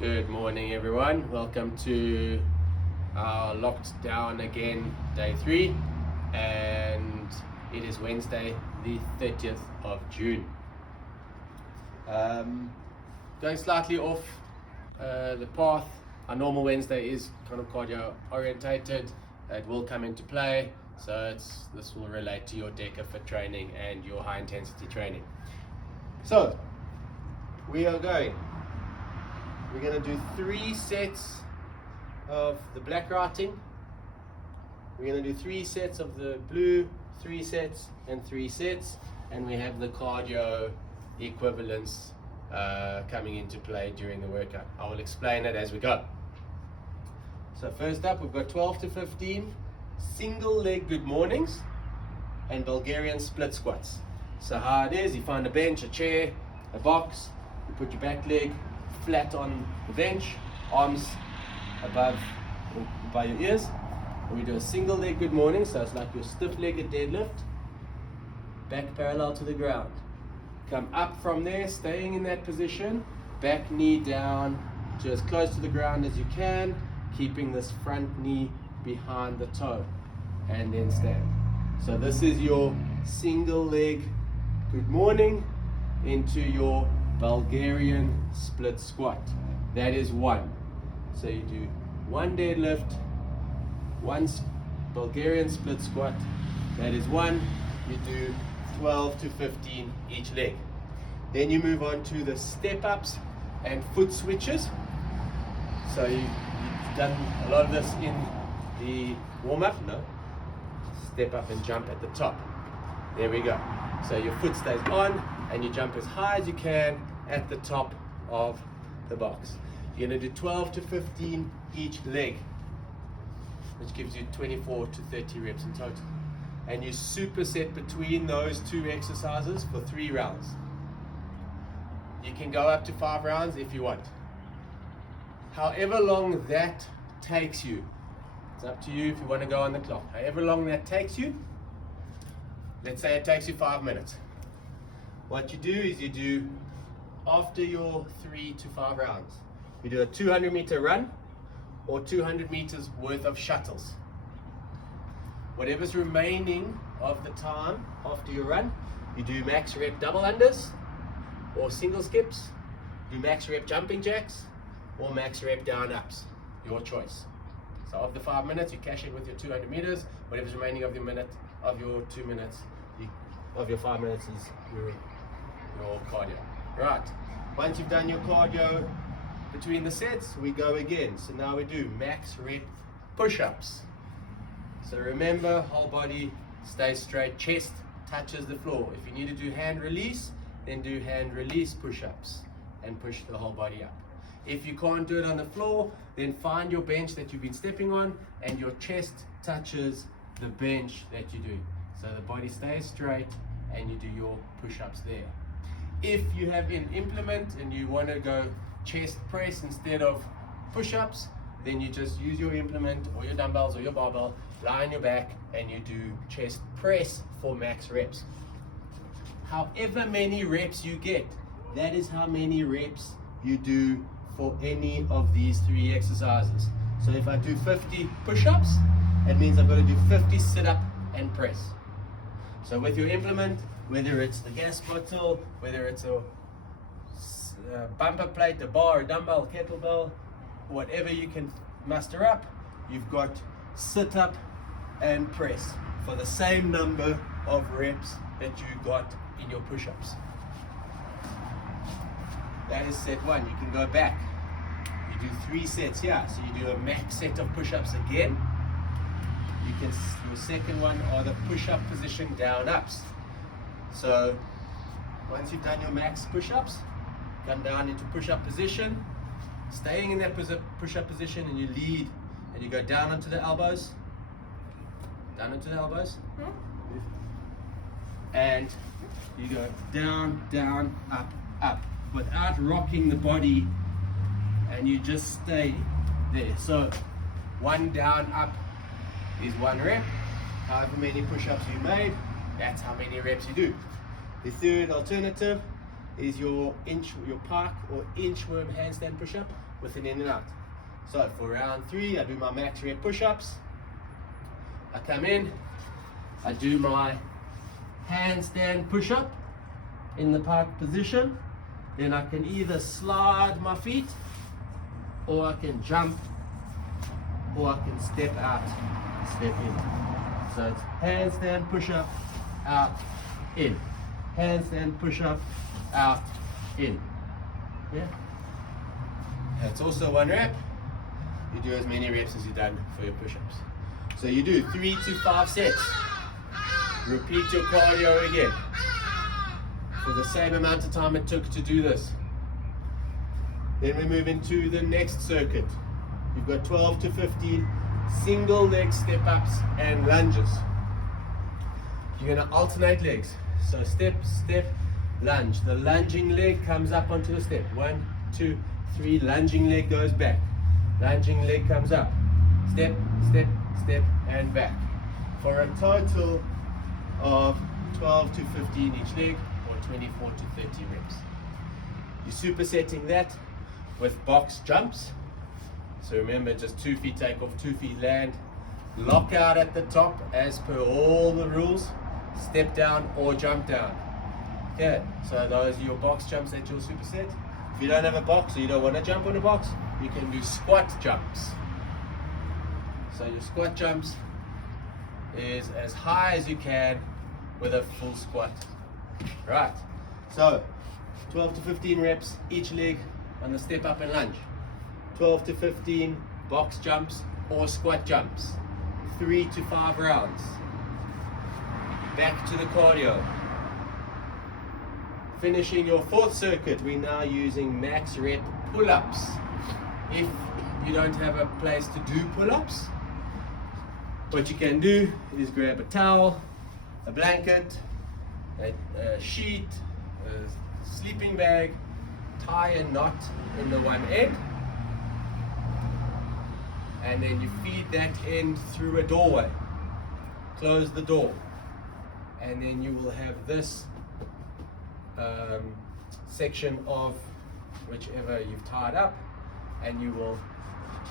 Good morning, everyone. Welcome to our locked down again day 3, and it is Wednesday the 30th of June. Going slightly off the path. Our normal Wednesday is kind of cardio orientated. It will come into play, so this will relate to your DECA fit training and your high intensity training. So we're going to do 3 sets of the black writing. We're going to do 3 sets of the blue, 3 sets and 3 sets, and we have the cardio equivalence coming into play during the workout. I will explain it as we go. So first up, we've got 12 to 15 single leg good mornings and Bulgarian split squats. So how it is, you find a bench, a chair, a box, you put your back leg flat on the bench, arms above by your ears, and we do a single leg good morning. So it's like your stiff-legged deadlift, back parallel to the ground. Come up from there, staying in that position, back knee down to as close to the ground as you can, keeping this front knee behind the toe, and then stand. So this is your single leg good morning into your Bulgarian split squat. That is 1. So you do 1 deadlift, 1 Bulgarian split squat. That is 1. You do 12 to 15 each leg. Then you move on to the step ups and foot switches. So you've done a lot of this in the warm up. No, step up and jump at the top. There we go. So your foot stays on and you jump as high as you can at the top of the box. You're going to do 12 to 15 each leg, which gives you 24 to 30 reps in total. And you superset between those 2 exercises for 3 rounds. You can go up to 5 rounds if you want. However long that takes you, it's up to you if you want to go on the clock. However long that takes you, let's say it takes you 5 minutes. What you do is you do, after your 3 to 5 rounds, you do a 200-meter run or 200 meters worth of shuttles. Whatever's remaining of the time after your run, you do max rep double unders or single skips, do max rep jumping jacks or max rep down ups, your choice. So after 5 minutes, you cash it with your 200 meters. Whatever's remaining of your minute, of your 2 minutes, of your 5 minutes is your cardio. Right, once you've done your cardio between the sets, we go again. So now we do max rep push-ups. So remember, whole body stays straight, chest touches the floor. If you need to do hand release, then do hand release push-ups and push the whole body up. If you can't do it on the floor, then find your bench that you've been stepping on and your chest touches the bench that you're doing. So the body stays straight and you do your push-ups there. If you have an implement and you want to go chest press instead of push-ups, then you just use your implement or your dumbbells or your barbell, lie on your back, and you do chest press for max reps. However many reps you get, that is how many reps you do for any of these 3 exercises. So if I do 50 push-ups, that means I've got to do 50 sit-up and press. So with your implement, whether it's the gas bottle, whether it's a bumper plate, a bar, a dumbbell, kettlebell, whatever you can muster up, you've got sit up and press for the same number of reps that you got in your push-ups. That is set 1. You can go back. You do 3 sets here. So you do a max set of push-ups again. Your second one are the push-up position down ups. So once you've done your max push-ups, come down into push-up position, staying in that push-up position, and you lead and you go down onto the elbows, and you go down, down, up, up, without rocking the body, and you just stay there. So 1 down, up is 1 rep. However many push-ups you made, that's how many reps you do. The third alternative is your pike or inchworm handstand push-up with an in and out. So for round 3, I do my max rep push-ups. I come in, I do my handstand push-up in the pike position. Then I can either slide my feet, or I can jump, or I can step out, step in. So it's handstand push-up, out, in. Handstand push-up, out, in. Yeah. That's also 1 rep. You do as many reps as you've done for your push-ups. So you do 3 to 5 sets. Repeat your cardio again for the same amount of time it took to do this. Then we move into the next circuit. You've got 12 to 15 single leg step ups and lunges. You're going to alternate legs. So step, step, lunge. The lunging leg comes up onto the step. 1, 2, 3. Lunging leg goes back. Lunging leg comes up. Step, step, step, and back. For a total of 12 to 15 each leg, or 24 to 30 reps. You're supersetting that with box jumps. So remember, just 2 feet take off, 2 feet land, lock out at the top as per all the rules, step down or jump down. Okay, so those are your box jumps that you'll superset. If you don't have a box or you don't want to jump on a box, you can do squat jumps. So your squat jumps is as high as you can with a full squat. Right, so 12 to 15 reps each leg on the step up and lunge. 12 to 15 box jumps or squat jumps. 3 to 5 rounds. Back to the cardio. Finishing your 4th circuit, we're now using max rep pull-ups. If you don't have a place to do pull-ups, what you can do is grab a towel, a blanket, a sheet, a sleeping bag, tie a knot in the one end, and then you feed that end through a doorway. Close the door, and then you will have this section of whichever you've tied up, and you will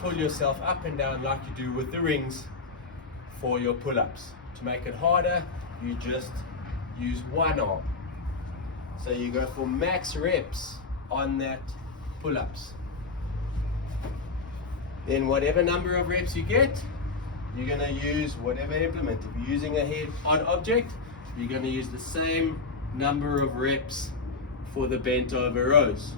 pull yourself up and down like you do with the rings for your pull-ups. To make it harder, you just use one arm. So you go for max reps on that pull-ups. Then whatever number of reps you get, you're going to use whatever implement. If you're using a head-on object, you're going to use the same number of reps for the bent over rows.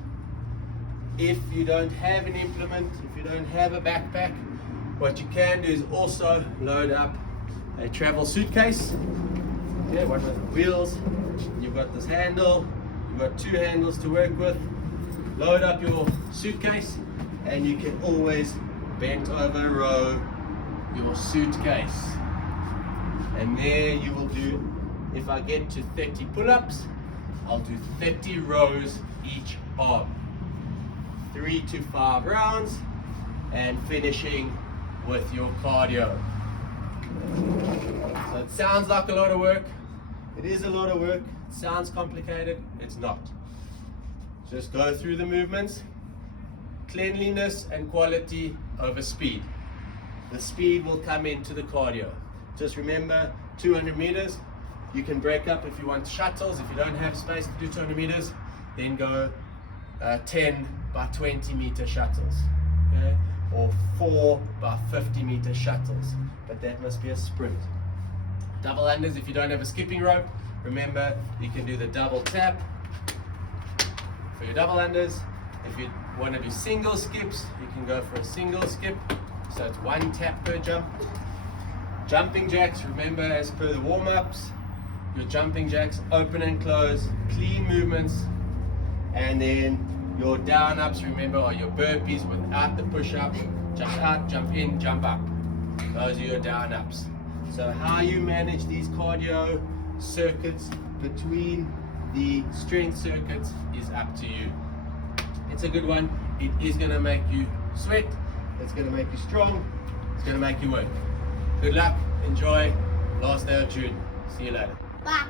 If you don't have an implement, if you don't have a backpack, what you can do is also load up a travel suitcase. Okay, one with wheels. You've got this handle, you've got 2 handles to work with. Load up your suitcase, and you can always bent over row your suitcase. And there you will do, if I get to 30 pull-ups, I'll do 30 rows each arm. 3 to 5 rounds, and finishing with your cardio. So it sounds like a lot of work. It is a lot of work. It sounds complicated. It's not. Just go through the movements. Cleanliness and quality over speed. The speed will come into the cardio. Just remember, 200 meters. You can break up if you want shuttles. If you don't have space to do 200 meters, then go 10 by 20 meter shuttles. Okay? Or 4 by 50 meter shuttles. But that must be a sprint. Double unders, if you don't have a skipping rope, remember you can do the double tap for your double unders. If you want to do single skips, you can go for a single skip. So it's 1 tap per jump. Jumping jacks, remember as per the warm-ups, your jumping jacks open and close, clean movements. And then your down ups, remember, are your burpees without the push-up. Jump out, jump in, jump up. Those are your down ups. So how you manage these cardio circuits between the strength circuits is up to you. It's a good one. It is going to make you sweat. It's going to make you strong. It's going to make you work. Good luck. Enjoy. Last day of June. See you later. Bye.